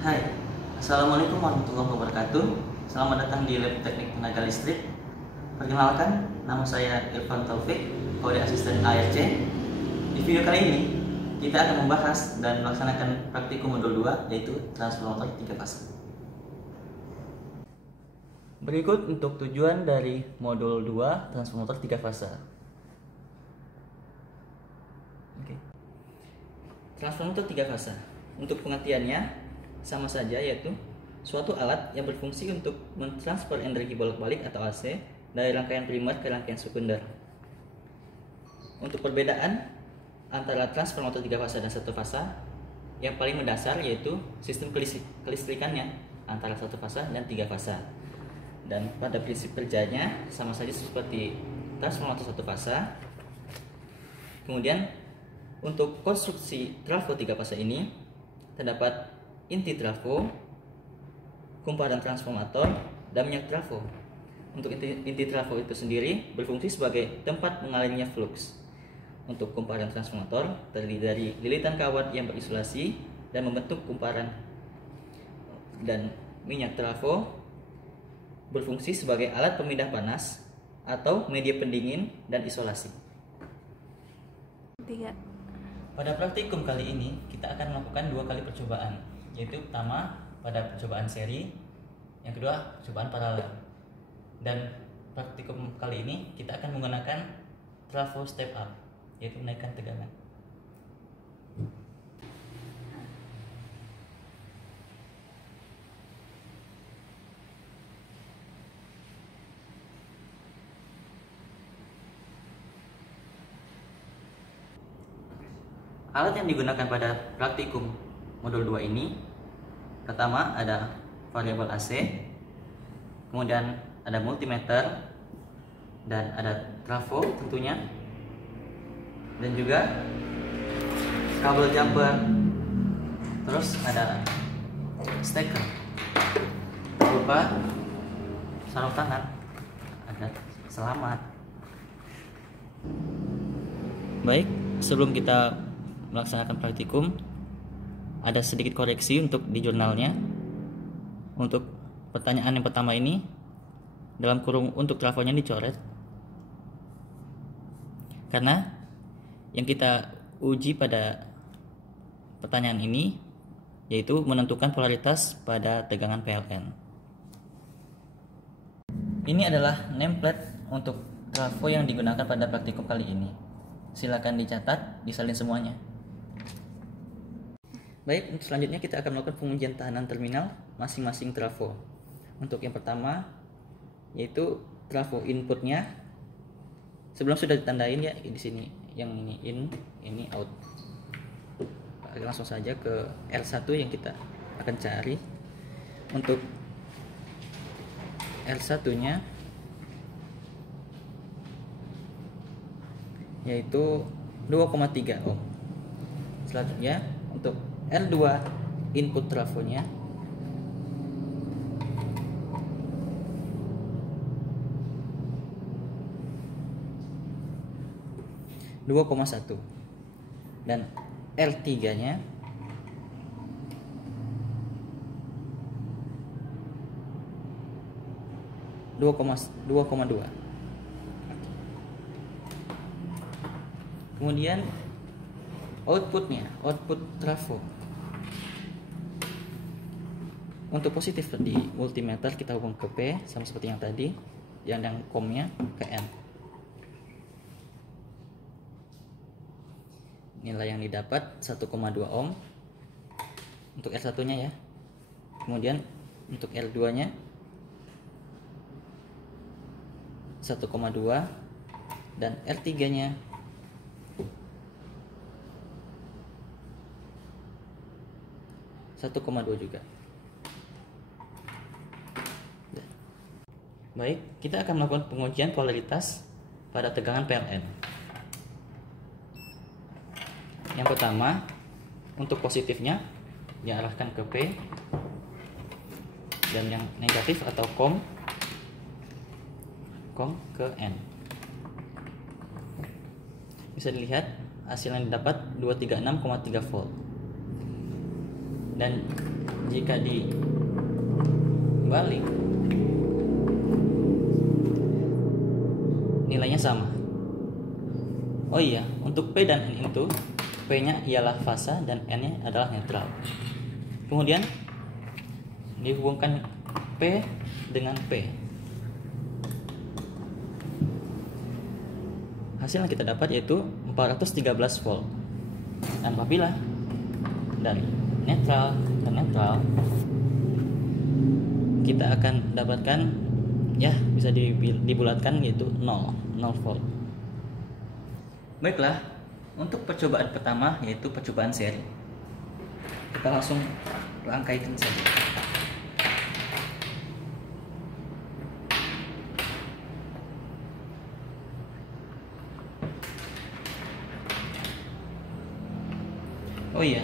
Hai, Assalamualaikum warahmatullahi wabarakatuh. Selamat datang di Lab Teknik Tenaga Listrik. Perkenalkan, nama saya Irfan Taufik, Kode Asisten ARC. Di video kali ini, kita akan membahas dan melaksanakan praktikum modul 2, yaitu transformator 3 fase. Berikut untuk tujuan dari modul 2, transformator 3 fase. Transformator 3 fase. Untuk pengertiannya, sama saja, yaitu suatu alat yang berfungsi untuk mentransfer energi bolak-balik atau AC dari rangkaian primer ke rangkaian sekunder. Untuk perbedaan antara transformator 3 fase dan 1 fase, yang paling mendasar yaitu sistem kelistrikannya antara 1 fase dan 3 fase. Dan pada prinsip kerjanya sama saja seperti transformator 1 fase. Kemudian untuk konstruksi trafo 3 fase ini terdapat inti trafo, kumparan transformator, dan minyak trafo. Untuk inti trafo itu sendiri berfungsi sebagai tempat mengalirnya flux. Untuk kumparan transformator terdiri dari lilitan kawat yang berisolasi dan membentuk kumparan. Dan minyak trafo berfungsi sebagai alat pemindah panas atau media pendingin dan isolasi. Pada praktikum kali ini kita akan melakukan 2 kali percobaan, yaitu pertama pada percobaan seri, yang kedua percobaan paralel. Dan praktikum kali ini kita akan menggunakan trafo step up, yaitu menaikkan tegangan. Alat yang digunakan pada praktikum modul 2 ini, pertama ada variabel AC, kemudian ada multimeter, dan ada trafo tentunya, dan juga kabel jumper, terus ada steker. Jangan lupa sarung tangan agar selamat. Baik, sebelum kita melaksanakan praktikum, ada sedikit koreksi untuk di jurnalnya. Untuk pertanyaan yang pertama ini, dalam kurung untuk trafonya dicoret, karena yang kita uji pada pertanyaan ini yaitu menentukan polaritas pada tegangan PLN. Ini adalah nameplate untuk trafo yang digunakan pada praktikum kali ini. Silakan dicatat, disalin semuanya. Baik, untuk selanjutnya kita akan melakukan pengujian tahanan terminal masing-masing trafo. Untuk yang pertama yaitu trafo inputnya. Sebelum sudah ditandain ya di sini, yang ini in, ini out. Langsung saja ke R1 yang kita akan cari. Untuk R1-nya yaitu 2,3 ohm. Selanjutnya untuk R2 input trafonya (2,1) dan R3-nya (2,2). Kemudian outputnya, output trafo. Untuk positif di multimeter kita hubung ke P sama seperti yang tadi, yang komnya ke N. Nilai yang didapat 1,2 ohm untuk R1-nya ya. Kemudian untuk R2-nya 1,2 dan R3-nya 1,2 juga. Baik, kita akan melakukan pengujian polaritas pada tegangan PLN. Yang pertama, untuk positifnya diarahkan ke P, dan yang negatif atau kom ke N. Bisa dilihat hasil yang didapat 236,3 volt. Dan jika dibalik nilainya sama. Oh iya, untuk P dan N itu P-nya ialah fasa dan N-nya adalah netral. Kemudian dihubungkan P dengan P. Hasil yang kita dapat yaitu 413 volt. Dan apabila dari netral ke netral, kita akan dapatkan ya bisa dibulatkan yaitu 0 volt. Baiklah, untuk percobaan pertama yaitu percobaan seri. Kita langsung rangkaikan saja. Oh iya,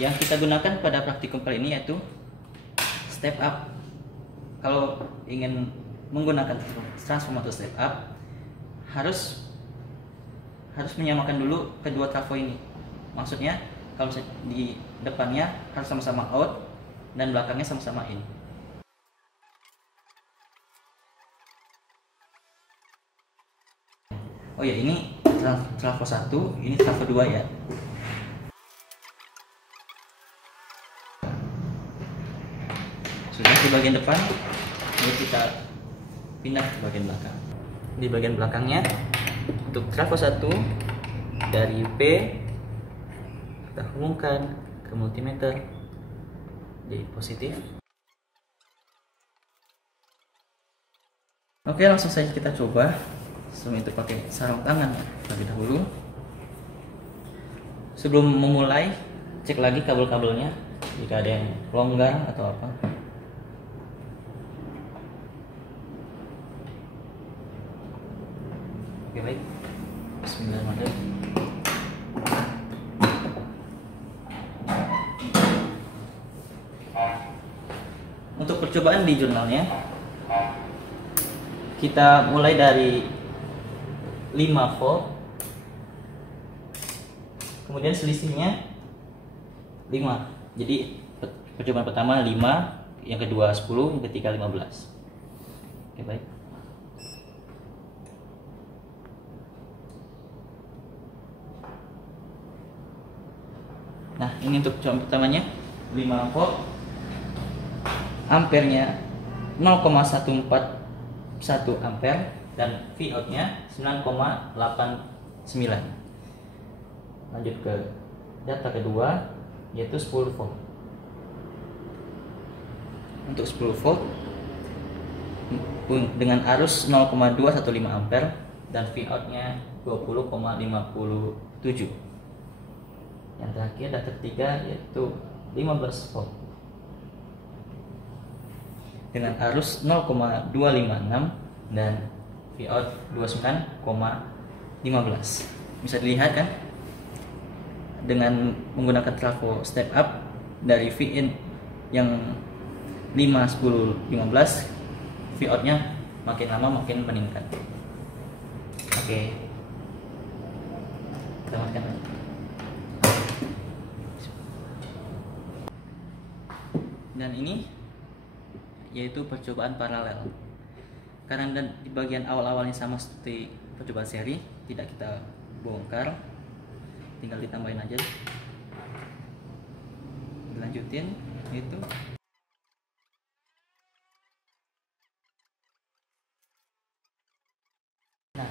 yang kita gunakan pada praktikum kali ini yaitu step up. Kalau ingin menggunakan transformator step up, harus menyamakan dulu kedua trafo ini. Maksudnya kalau di depannya harus sama-sama out dan belakangnya sama-sama in. Oh ya, ini trafo 1, ini trafo 2 ya. Sudah di bagian depan, ini kita pindah ke bagian belakang. Di bagian belakangnya untuk trafo 1 dari P kita hubungkan ke multimeter jadi positif. Oke, langsung saja kita coba. Sebelum itu pakai sarung tangan terlebih dahulu. Sebelum memulai, cek lagi kabel-kabelnya jika ada yang longgar atau apa. Oke, baik. Bismillahirrahmanirrahim. Untuk percobaan di jurnalnya, kita mulai dari 5 volt, kemudian selisihnya 5. Jadi percobaan pertama 5, yang kedua 10, yang ketiga 15. Oke, baik. Nah, ini untuk percobaan pertamanya 5 volt, ampernya 0,141 ampere dan V out-nya 9,89. Lanjut ke data kedua yaitu 10 volt. Untuk 10 volt dengan arus 0,215 ampere dan V out-nya 20,57. Yang terakhir data ketiga yaitu 15 volt dengan arus 0,256 dan V out 29,15. Bisa dilihat kan, dengan menggunakan trafo step up dari V in yang 5, 10, 15, V out nya makin lama makin meningkat. Oke, kita makan lagi. Dan ini yaitu percobaan paralel. Karena di bagian awal-awalnya sama seperti percobaan seri, tidak kita bongkar, tinggal ditambahin aja, dilanjutin itu. Nah,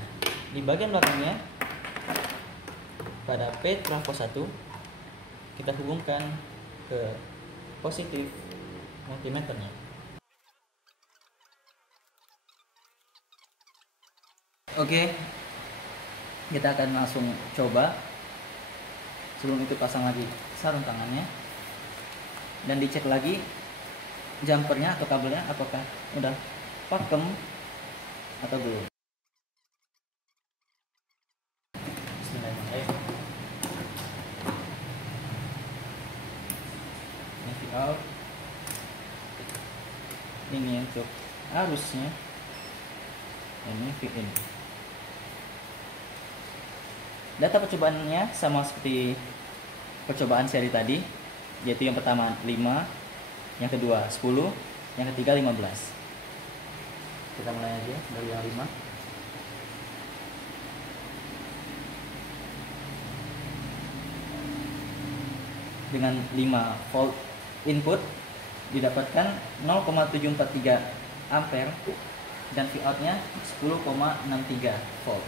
di bagian belakangnya pada P trafo 1 kita hubungkan ke positif multimeternya. Oke, kita akan langsung coba. Sebelum itu pasang lagi sarung tangannya dan dicek lagi jumpernya atau kabelnya apakah udah pakem atau belum. Bismillahirrahmanirrahim. Ini out. Ini untuk arusnya. Ini V in. Data percobaannya sama seperti percobaan seri tadi, yaitu yang pertama 5, yang kedua 10, yang ketiga 15. Kita mulai aja dari yang 5. Dengan 5 volt input didapatkan 0,743 ampere dan Vout-nya 10,63 volt.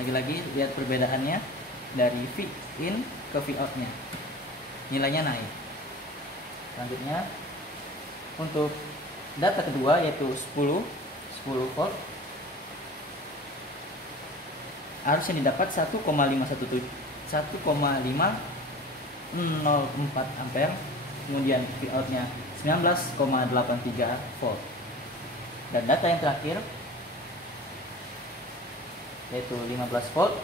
Lagi-lagi lihat perbedaannya dari V-in ke Vout-nya. Nilainya naik. Selanjutnya untuk data kedua yaitu 10 volt harusnya didapat 1,504 ampere, kemudian Vout-nya 19,83 volt. Dan data yang terakhir yaitu 15 volt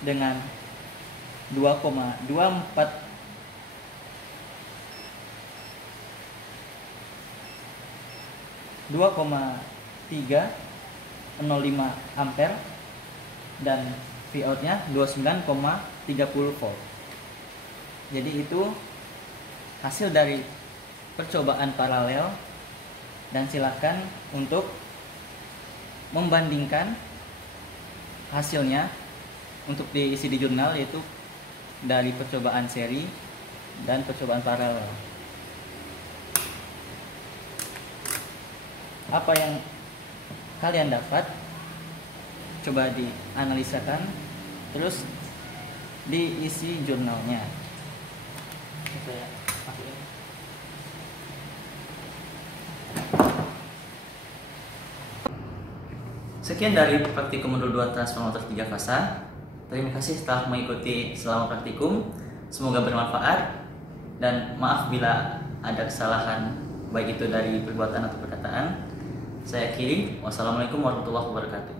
dengan 2,305 ampere dan Vout-nya 29,30 volt. Jadi itu hasil dari percobaan paralel, dan silakan untuk membandingkan hasilnya untuk diisi di jurnal, yaitu dari percobaan seri dan percobaan paralel. Apa yang kalian dapat coba dianalisakan, terus diisi jurnalnya. Saya masukin. Sekian dari praktikum modul 2 transformator 3 fasa. Terima kasih telah mengikuti selama praktikum. Semoga bermanfaat, dan maaf bila ada kesalahan baik itu dari perbuatan atau perkataan. Saya akhiri. Wassalamualaikum warahmatullahi wabarakatuh.